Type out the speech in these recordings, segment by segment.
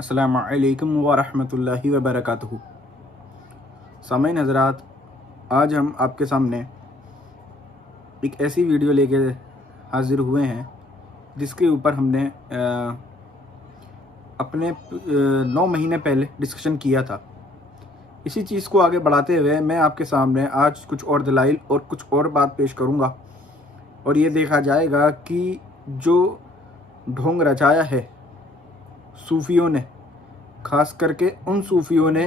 अस्सलामु अलैकुम व रहमतुल्लाहि व बरकातुहू। सामईन हज़रात, आज हम आपके सामने एक ऐसी वीडियो लेके हाज़िर हुए हैं जिसके ऊपर हमने अपने 9 महीने पहले डिस्कशन किया था। इसी चीज़ को आगे बढ़ाते हुए मैं आपके सामने आज कुछ और दलाइल और कुछ और बात पेश करूँगा और ये देखा जाएगा कि जो ढोंग रचाया है सूफ़ियों ने, ख़ास करके उन सूफ़ियों ने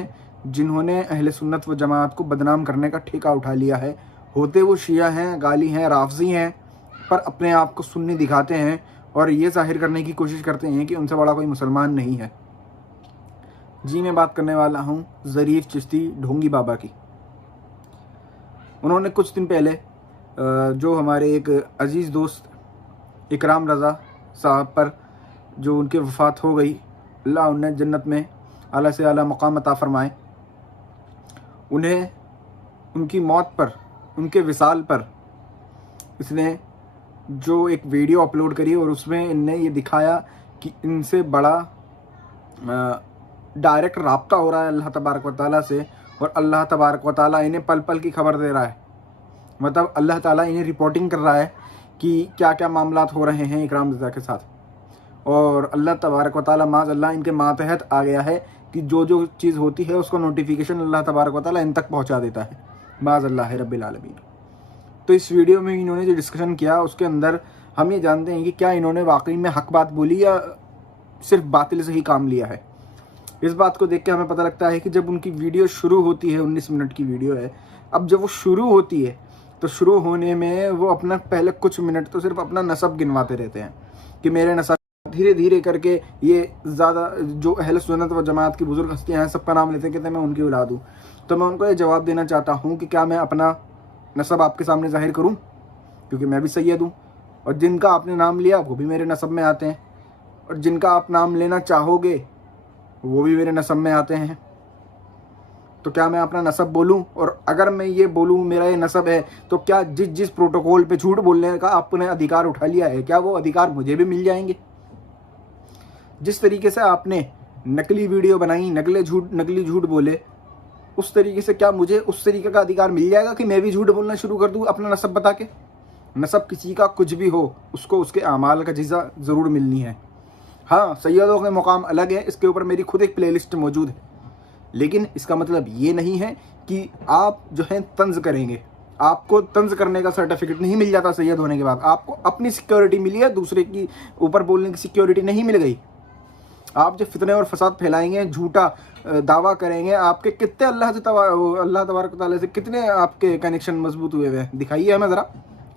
जिन्होंने अहले सुन्नत व जमात को बदनाम करने का ठेका उठा लिया है, होते वो शिया हैं, गाली हैं, राफ़ज़ी हैं, पर अपने आप को सुन्नी दिखाते हैं और ये ज़ाहिर करने की कोशिश करते हैं कि उनसे बड़ा कोई मुसलमान नहीं है। जी, मैं बात करने वाला हूँ ज़रीफ़ चिश्ती ढोंगी बाबा की। उन्होंने कुछ दिन पहले जो हमारे एक अज़ीज़ दोस्त इकराम रज़ा साहब पर जो उनकी वफ़ात हो गई, अल्लाह उन्हें जन्नत में आला से आला मकाम अता फ़रमाए, उन्हें उनकी मौत पर, उनके विसाल पर इसने जो एक वीडियो अपलोड करी और उसमें इनने ये दिखाया कि इनसे बड़ा डायरेक्ट राब्ता हो रहा है अल्लाह तबारक व तआला से और अल्लाह तबारक व तआला इन्हें पल पल की खबर दे रहा है। मतलब अल्लाह ताला इन्हें रिपोर्टिंग कर रहा है कि क्या क्या मामलात हो रहे हैं इकराम रज़ा के साथ, और अल्लाह तबारक व तआला माज़अल्लाह इनके मातहत आ गया है कि जो जो चीज़ होती है उसका नोटिफिकेशन अल्लाह तबारक व तआला इन तक पहुँचा देता है, माज़अल्लाह रब्बिल आलमीन। तो इस वीडियो में इन्होंने जो डिस्कशन किया उसके अंदर हम ये जानते हैं कि क्या इन्होंने वाकई में हक बात बोली या सिर्फ बातिल से ही काम लिया है। इस बात को देख के हमें पता लगता है कि जब उनकी वीडियो शुरू होती है, 19 मिनट की वीडियो है, अब जब वो शुरू होती है तो शुरू होने में वो अपना पहले कुछ मिनट तो सिर्फ अपना नसब गिनवाते रहते हैं कि मेरे नसब, धीरे धीरे करके ये ज़्यादा जो अहले सुन्नत व जमात की बुजुर्ग हस्तियाँ हैं सबका नाम लेते हैं, कहते हैं मैं उनकी औलाद हूँ। तो मैं उनको ये जवाब देना चाहता हूँ कि क्या मैं अपना नसब आपके सामने ज़ाहिर करूँ, क्योंकि मैं भी सैयद हूँ और जिनका आपने नाम लिया वो भी मेरे नसब में आते हैं और जिनका आप नाम लेना चाहोगे वो भी मेरे नसब में आते हैं। तो क्या मैं अपना नसब बोलूं, और अगर मैं ये बोलूं मेरा ये नसब है, तो क्या जिस जिस प्रोटोकॉल पे झूठ बोलने का आपने अधिकार उठा लिया है, क्या वो अधिकार मुझे भी मिल जाएंगे? जिस तरीके से आपने नकली वीडियो बनाई, नकली झूठ बोले, उस तरीके से क्या मुझे उस तरीके का अधिकार मिल जाएगा कि मैं भी झूठ बोलना शुरू कर दूं अपना नसब बता के? नसब किसी का कुछ भी हो, उसको उसके आमाल का जिज़ा ज़रूर मिलनी है। हाँ, सैयदों के मुकाम अलग है, इसके ऊपर मेरी खुद एक प्लेलिस्ट मौजूद है, लेकिन इसका मतलब ये नहीं है कि आप जो है तंज करेंगे। आपको तंज करने का सर्टिफिकेट नहीं मिल जाता सैयद होने के बाद, आपको अपनी सिक्योरिटी मिली है, दूसरे की ऊपर बोलने की सिक्योरिटी नहीं मिल गई। आप जो फितने और फसाद फैलाएंगे, झूठा दावा करेंगे, आपके कितने अल्लाह तबारक व तआला से कितने आपके कनेक्शन मजबूत हुए हैं दिखाइए हमें ज़रा।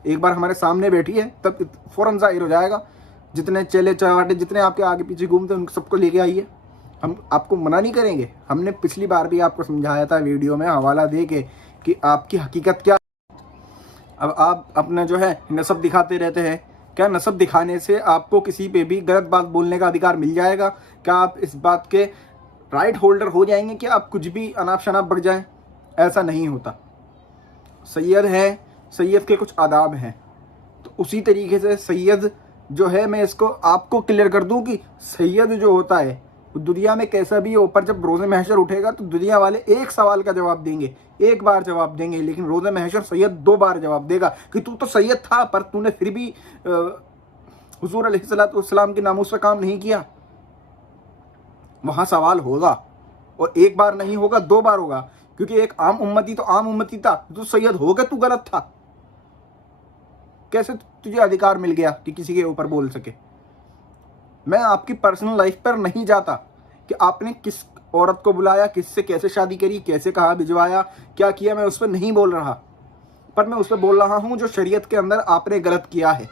एक बार हमारे सामने बैठी है तब फ़ौरन ज़ाहिर हो जाएगा। जितने चेले चवाटे जितने आपके आगे पीछे घूमते हैं उन सबको लेके आइए, हम आपको मना नहीं करेंगे। हमने पिछली बार भी आपको समझाया था वीडियो में हवाला दे के कि आपकी हकीकत क्या। अब आप अपना जो है नसब दिखाते रहते हैं, क्या नसब दिखाने से आपको किसी पे भी गलत बात बोलने का अधिकार मिल जाएगा? क्या आप इस बात के राइट होल्डर हो जाएंगे कि आप कुछ भी अनाप शनाप बक जाएं? ऐसा नहीं होता। सैयद है, सैयद के कुछ आदाब हैं, तो उसी तरीके से सैयद जो है, मैं इसको आपको क्लियर कर दूं कि सैयद जो होता है दुनिया में कैसा भी हो, पर जब रोज़े महशर उठेगा तो दुनिया वाले एक सवाल का जवाब देंगे, एक बार जवाब देंगे, लेकिन रोज़े महशर सैयद 2 बार जवाब देगा कि तू तो सैयद था पर तूने फिर भी हुजूर अलैहिस्सलाम के नामूस पे काम नहीं किया। वहाँ सवाल होगा और एक बार नहीं होगा, 2 बार होगा, क्योंकि एक आम उम्मती तो आम उम्मती था, तू सैयद हो गया, तू गलत था। कैसे तुझे अधिकार मिल गया कि किसी के ऊपर बोल सके? मैं आपकी पर्सनल लाइफ पर नहीं जाता कि आपने किस औरत को बुलाया, किससे कैसे शादी करी, कैसे कहाँ भिजवाया, क्या किया, मैं उस पर नहीं बोल रहा, पर मैं उस पर बोल रहा हूँ जो शरीयत के अंदर आपने गलत किया है।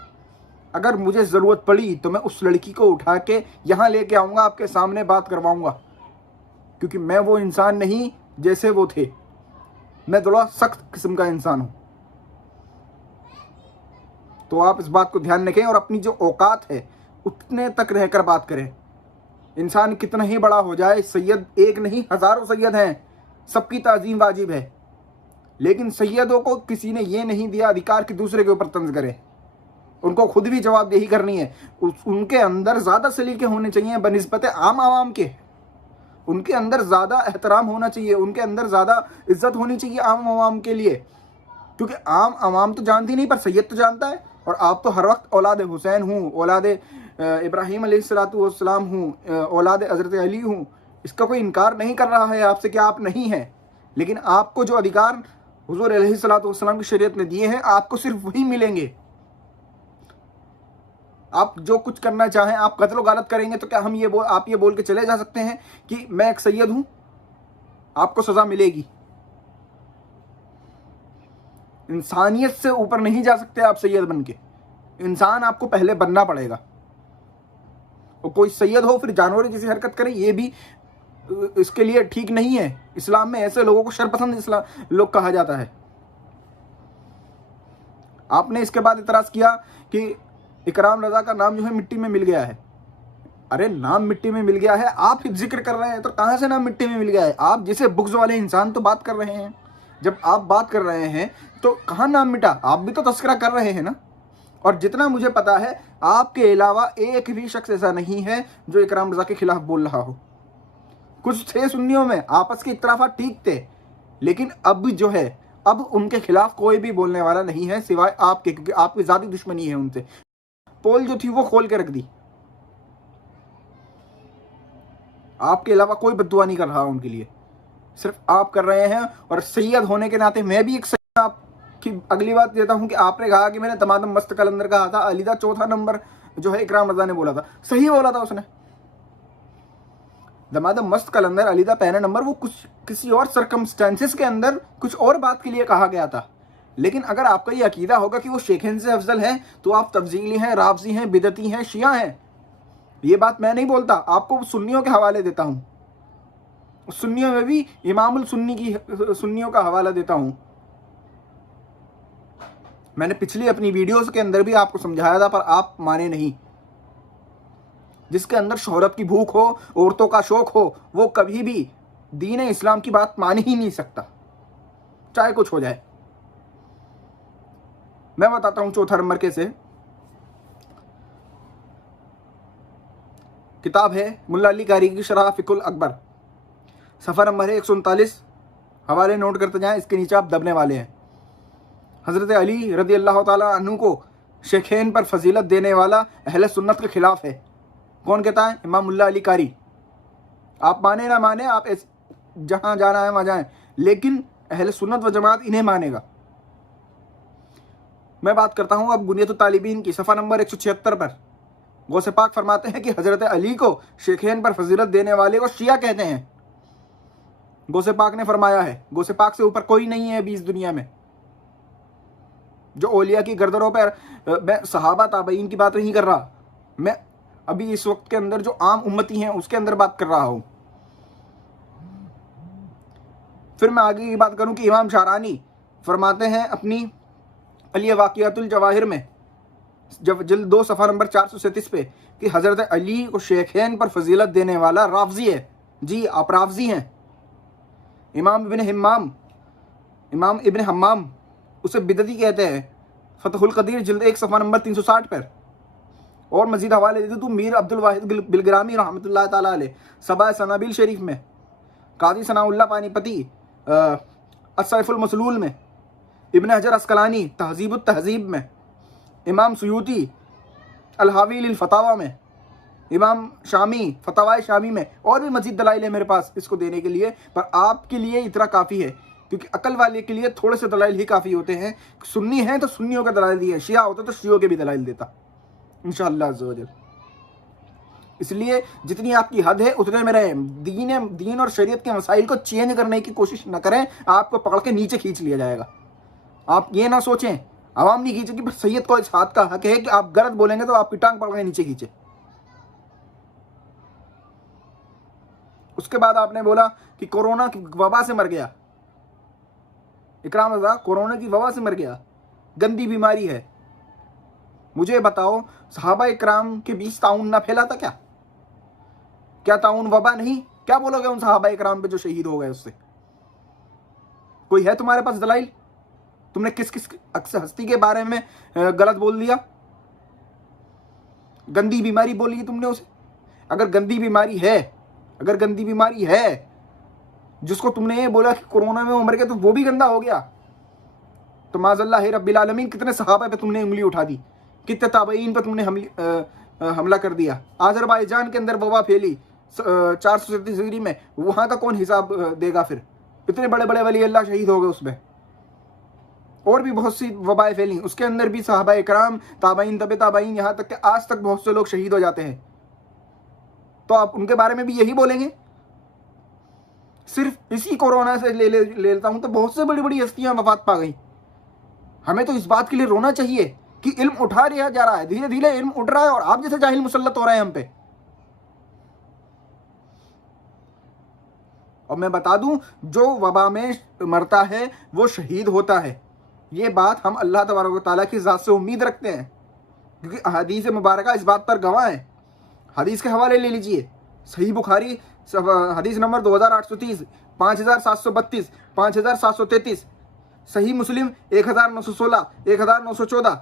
अगर मुझे ज़रूरत पड़ी तो मैं उस लड़की को उठा के यहाँ लेके आऊँगा, आपके सामने बात करवाऊँगा, क्योंकि मैं वो इंसान नहीं जैसे वो थे, मैं थोड़ा सख्त किस्म का इंसान हूँ। तो आप इस बात को ध्यान रखें और अपनी जो औकात है उतने तक रहकर बात करें। इंसान कितना ही बड़ा हो जाए, सैयद एक नहीं हज़ारों सैयद हैं, सबकी ताज़ीम वाजिब है, लेकिन सैयदों को किसी ने ये नहीं दिया अधिकार कि दूसरे के ऊपर तंज करें। उनको खुद भी जवाबदेही करनी है। उनके अंदर ज़्यादा सलीके होने चाहिए बनिस्बत आम आवाम के। उनके अंदर ज़्यादा एहतराम होना चाहिए, उनके अंदर ज़्यादा इज्जत होनी चाहिए आम आवाम के लिए, क्योंकि आम आवाम तो जानती नहीं पर सैयद तो जानता है। और आप तो हर वक्त औलाद हुसैन हूँ, औलाद इब्राहीम अलैहिस्सलाम हूँ, औलाद हज़रत अली हूँ, इसका कोई इनकार नहीं कर रहा है आपसे कि आप नहीं हैं। लेकिन आपको जो अधिकार हुज़ूर अलैहिस्सलाम की शरीयत ने दिए हैं, आपको सिर्फ वही मिलेंगे। आप जो कुछ करना चाहें, आप कत्ल गलत करेंगे तो क्या आप ये बोल के चले जा सकते हैं कि मैं एक सैयद हूं? आपको सजा मिलेगी। इंसानियत से ऊपर नहीं जा सकते आप सैयद बन के, इंसान आपको पहले बनना पड़ेगा। और कोई सैयद हो फिर जानवर जैसी हरकत करे, ये भी इसके लिए ठीक नहीं है। इस्लाम में ऐसे लोगों को शरपसंद इस्लाम लोग कहा जाता है। आपने इसके बाद इतराज़ किया कि इकराम रज़ा का नाम जो है मिट्टी में मिल गया है। अरे नाम मिट्टी में मिल गया है, आप जिक्र कर रहे हैं तो कहाँ से नाम मिट्टी में मिल गया है? आप जैसे बुग्ज वाले इंसान तो बात कर रहे हैं, जब आप बात कर रहे हैं तो कहाँ नाम मिटा? आप भी तो तस्करा कर रहे हैं ना। और जितना मुझे पता है आपके अलावा एक भी शख्स ऐसा नहीं है जो इकराम रज़ा के खिलाफ बोल रहा हो। कुछ थे सुन्नियों में, आपस के इख्तलाफात ठीक थे, लेकिन अब जो है अब उनके खिलाफ कोई भी बोलने वाला नहीं है सिवाय आपके, क्योंकि आपकी ज़्यादा दुश्मनी है उनसे। पोल जो थी वो खोल के रख दी। आपके अलावा कोई बद्दुआ नहीं कर रहा उनके लिए, सिर्फ आप कर रहे हैं। और सैयद होने के नाते मैं भी एक सैयद आपकी अगली बात देता हूं कि आपने कहा कि मैंने दमादम मस्त कलंदर कहा था, अलीदा चौथा नंबर जो है इकराम रज़ा ने बोला था, सही बोला था उसने। दमादम मस्त कलंदर अलीदा पहला नंबर वो कुछ किसी और सर्कमस्टेंसेस के अंदर कुछ और बात के लिए कहा गया था। लेकिन अगर आपका ये अकीदा होगा कि वो शेखैन से अफजल हैं तो आप तफजीली हैं, रावजी हैं, बिदती हैं, शिया हैं। ये बात मैं नहीं बोलता, आपको सुन्नियों के हवाले देता हूँ। सुन्नियों में भी इमामुल सुन्नी की सुन्नियों का हवाला देता हूँ। मैंने पिछली अपनी वीडियोस के अंदर भी आपको समझाया था पर आप माने नहीं। जिसके अंदर शोहरत की भूख हो, औरतों का शौक हो, वो कभी भी दीन इस्लाम की बात मान ही नहीं सकता, चाहे कुछ हो जाए। मैं बताता हूं चौथा नंबर कैसे। किताब है मुल्ला अली कारी की शरह फ़िक़ुल अकबर, सफ़ा नंबर है 139। हवाले नोट करते जाएं, इसके नीचे आप दबने वाले हैं। हज़रत अली रज़ी अल्लाह ताला अन्हु को शेखैन पर फजीलत देने वाला अहले सुन्नत के खिलाफ है। कौन कहता है? इमाम मुल्ला अली कारी। आप माने ना माने, आप जहां जाना है वहां जाएं, लेकिन अहले सुन्नत व जमात इन्हें मानेगा। मैं बात करता हूं अब बुनियतुत तालिबीन की, सफ़ा नंबर 176 पर। गौसे पाक फरमाते हैं कि हज़रत अली को शेखैन पर फजीलत देने वाले को शिया कहते हैं। गौसे पाक ने फरमाया है, गौसे पाक से ऊपर कोई नहीं है अभी इस दुनिया में। जो औलिया की गर्दनों पर, मैं सहाबा ताबईन की बात नहीं कर रहा, मैं अभी इस वक्त के अंदर जो आम उम्मती हैं उसके अंदर बात कर रहा हूं। फिर मैं आगे की बात करूं कि इमाम शारानी फरमाते हैं अपनी अली वाक़ियातुल जवाहिर में, जब जिल्द 2 सफ़ा नंबर 437 पे, कि हज़रत अली को शेखैन पर फजीलत देने वाला रावजी है। जी, आप रावजी हैं। इमाम इब्न हम्माम उसे बिदती कहते हैं, फतहुल कदीर जिल्द 1 सफ़ा नंबर 360 पर। और मजीद हवाले दे दूँ मीर अब्दुल वाहिद बिलग्रामी रहमतुल्लाह ताला अलैह, सबा सनाबिल शरीफ में, काजी सनाउल्लाह पानीपती असैफुल मसलूल में, इब्न हजर अस्कलानी तहजीबुत तहजीब में, इमाम सुयूती अल-हावी लिल फतावा में, इमाम शामी फतावाए शामी में, और भी मजीद दलाइल है मेरे पास इसको देने के लिए, पर आपके लिए इतना काफ़ी है, क्योंकि अकल वाले के लिए थोड़े से दलाइल ही काफ़ी होते हैं। सुन्नी हैं तो सुन्नियों का दलाइल दिए, शिया होते तो शियों के भी दलाइल देता इंशाअल्लाह अज़्ज़ व जल। इसलिए जितनी आपकी हद है उतने में रहें। दीन और शरीयत के मसाइल को चेंज करने की कोशिश न करें, आपको पकड़ के नीचे खींच लिया जाएगा। आप ये ना सोचें, आवाम नहीं खींचेगी, पर सैयद को इस बात का हक है कि आप गलत बोलेंगे तो आपकी टांग पकड़ के नीचे खींचे। उसके बाद आपने बोला कि कोरोना की वबा से मर गया। इकराम रज़ा कोरोना की वबा से मर गया, गंदी बीमारी है। मुझे बताओ, सहाबा इकराम के बीच ताउन ना फैला था क्या? क्या ताउन वबा नहीं? क्या बोलोगे उन सहाबा इकराम पे जो शहीद हो गए उससे? कोई है तुम्हारे पास दलाइल? तुमने किस किस हस्ती के बारे में गलत बोल दिया? गंदी बीमारी बोली तुमने उसे। अगर गंदी बीमारी है अगर गंदी बीमारी है, जिसको तुमने ये बोला कि कोरोना में वो मर गया, तो वो भी गंदा हो गया, तो माज़ल्लाह है रब्बिल आलमीन, कितने सहाबा पे तुमने उंगली उठा दी, कितने ताबईन पे तुमने हमला कर दिया। आज़रबाईजान के अंदर वबा फैली 437 हिजरी में, वहाँ का कौन हिसाब देगा फिर? इतने बड़े बड़े वली अल्लाह शहीद हो गए उसमें, और भी बहुत सी वबाएं फैली, उसके अंदर भी सहाबा इकराम, ताबईन, तबे ताबईन, यहाँ तक कि आज तक बहुत से लोग शहीद हो जाते हैं। तो आप उनके बारे में भी यही बोलेंगे? सिर्फ इसी कोरोना से ले लेता हूँ तो बहुत से बड़ी बड़ी हस्तियां वफात पा गई। हमें तो इस बात के लिए रोना चाहिए कि इल्म उठा लिया जा रहा है, धीरे धीरे इल्म उठ रहा है, और आप जैसे जाहिल मुसल्लत हो रहे हैं हम पे। और मैं बता दूं, जो वबा में मरता है वो शहीद होता है। ये बात हम अल्लाह तबारक व तआला की ज़ात से उम्मीद रखते हैं, क्योंकि हदीस मुबारका इस बात पर गवाह है। हदीस के हवाले ले लीजिए, सही बुखारी हदीस नंबर 2830, 5732, 5733, सही मुस्लिम 1916, 1914,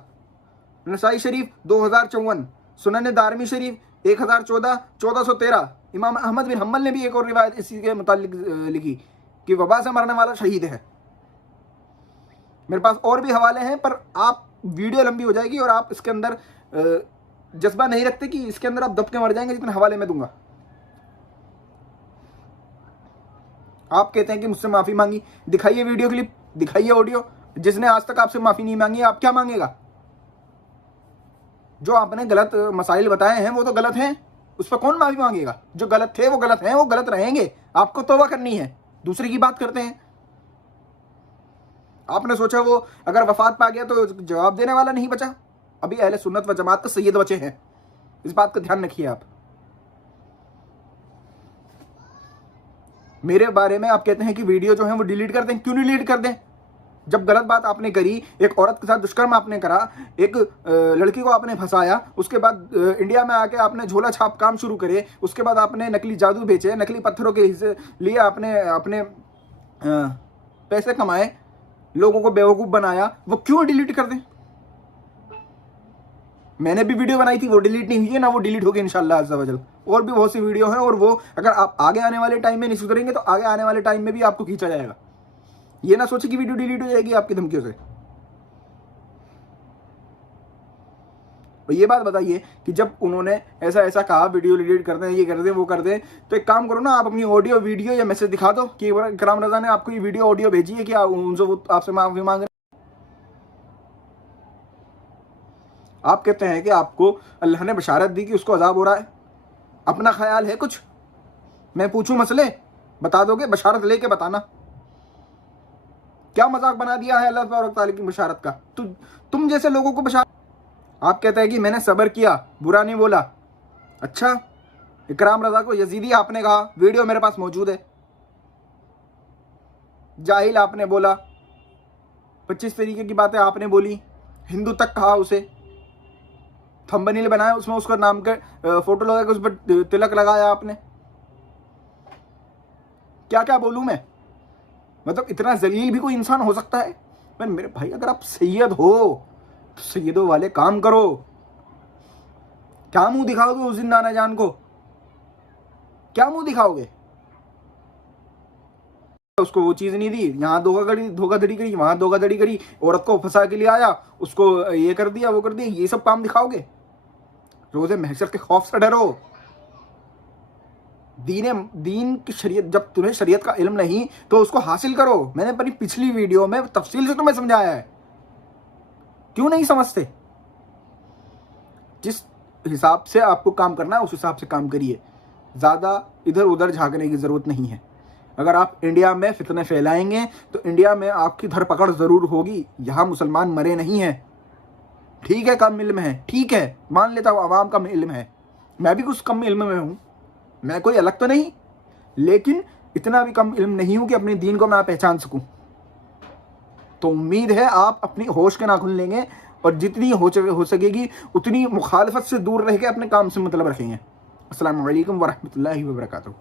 नसाई शरीफ 2054, सुनन दारमी शरीफ 1014, 1413। इमाम अहमद बिन हम्बल ने भी एक और रिवायत इसी के मुतालिक लिखी कि वबा से मरने वाला शहीद है। मेरे पास और भी हवाले हैं, पर आप वीडियो लंबी हो जाएगी और आप इसके अंदर जज्बा नहीं रखते कि इसके अंदर आप दब के मर जाएंगे जितने हवाले मैं दूंगा। आप कहते हैं कि मुझसे माफ़ी मांगी, दिखाइए वीडियो क्लिप, दिखाइए ऑडियो। जिसने आज तक आपसे माफ़ी नहीं मांगी, आप क्या मांगेगा? जो आपने गलत मसाइल बताए हैं वो तो गलत हैं, उस पर कौन माफ़ी मांगेगा? जो गलत थे वो गलत हैं, वो गलत रहेंगे, आपको तौबा करनी है। दूसरे की बात करते हैं। आपने सोचा वो अगर वफात पा गया तो जवाब देने वाला नहीं बचा। अभी अहले सुन्नत व जमात के सैयद बचे हैं, इस बात का ध्यान रखिए आप। मेरे बारे में आप कहते हैं कि वीडियो जो है वो डिलीट कर दें। क्यों डिलीट कर दें? जब गलत बात आपने करी, एक औरत के साथ दुष्कर्म आपने करा, एक लड़की को आपने फंसाया, उसके बाद इंडिया में आके आपने झोला छाप काम शुरू करे, उसके बाद आपने नकली जादू बेचे, नकली पत्थरों के हिस्से लिए, आपने अपने पैसे कमाए, लोगों को बेवकूफ़ बनाया, वो क्यों डिलीट कर दें? मैंने भी वीडियो बनाई थी, वो डिलीट नहीं हुई है, ना वो डिलीट होगी इंशाल्लाह अज़्ज़ा वजल। और भी बहुत सी वीडियो हैं, और वो अगर आप आगे आने वाले टाइम में नहीं सुधरेंगे तो आगे आने वाले टाइम में भी आपको खींचा जाएगा। ये ना सोचे कि वीडियो डिलीट हो जाएगी आपकी धमकियों से। और ये बात बताइए कि जब उन्होंने ऐसा ऐसा कहा, वीडियो डिलीट कर दें, ये कर दें, वो कर दें, तो एक काम करो ना, आप अपनी ऑडियो वीडियो या मैसेज दिखा दो कि इकराम रज़ा ने आपको ये वीडियो ऑडियो भेजी है कि उनसे वो आपसे माफी मांग रहे हैं। आप कहते हैं कि आपको अल्लाह ने बशारत दी कि उसको अजाब हो रहा है। अपना ख्याल है कुछ? मैं पूछूं मसले, बता दोगे? बशारत लेके बताना। क्या मजाक बना दिया है अल्लाह तबारक तआला की बशारत का? तुम जैसे लोगों को बशारत। आप कहते हैं कि मैंने सब्र किया, बुरा नहीं बोला। अच्छा, इकराम रज़ा को यजीदी आपने कहा, वीडियो मेरे पास मौजूद है। जाहिल आपने बोला, 25 तरीके की बातें आपने बोली, हिंदू तक कहा उसे, थंबनेल बनाया, उसमें उसका नाम का फोटो लगा के उस पर तिलक लगाया आपने। क्या क्या बोलूं मैं? मतलब इतना जलील भी कोई इंसान हो सकता है? मेरे भाई, अगर आप सैयद हो तो सैयदों वाले काम करो। क्या मुंह दिखाओगे उस जिंदा ना जान को? क्या मुंह दिखाओगे? उसको वो चीज नहीं दी, यहाँ धोखाधड़ी करी, वहां धोखाधड़ी करी, औरत को फंसा के लिए आया, उसको ये कर दिया, वो कर दिया, ये सब काम दिखाओगे? रोज़े महशर के खौफ से डरो। दीन की शरीयत, जब तुम्हें शरीयत का इल्म नहीं तो उसको हासिल करो। मैंने अपनी पिछली वीडियो में तफसील से तुम्हें समझाया है। क्यों नहीं समझते? जिस हिसाब से आपको काम करना है उस हिसाब से काम करिए, ज़्यादा इधर उधर झांकने की ज़रूरत नहीं है। अगर आप इंडिया में फितने फैलाएंगे तो इंडिया में आपकी धरपकड़ ज़रूर होगी। यहाँ मुसलमान मरे नहीं हैं। ठीक है, कम इल्म है, ठीक है, मान लेता हूँ आवाम कम इल्म है, मैं भी कुछ कम इल्म में हूँ, मैं कोई अलग तो नहीं, लेकिन इतना भी कम इल्म नहीं हूँ कि अपने दीन को मैं पहचान सकूँ। तो उम्मीद है आप अपनी होश के नाखून लेंगे और जितनी हो सकेगी उतनी मुखालफत से दूर रह के अपने काम से मतलब रखेंगे। अस्सलामु अलैकुम वरहमतुल्लाहि वबरकातुहू।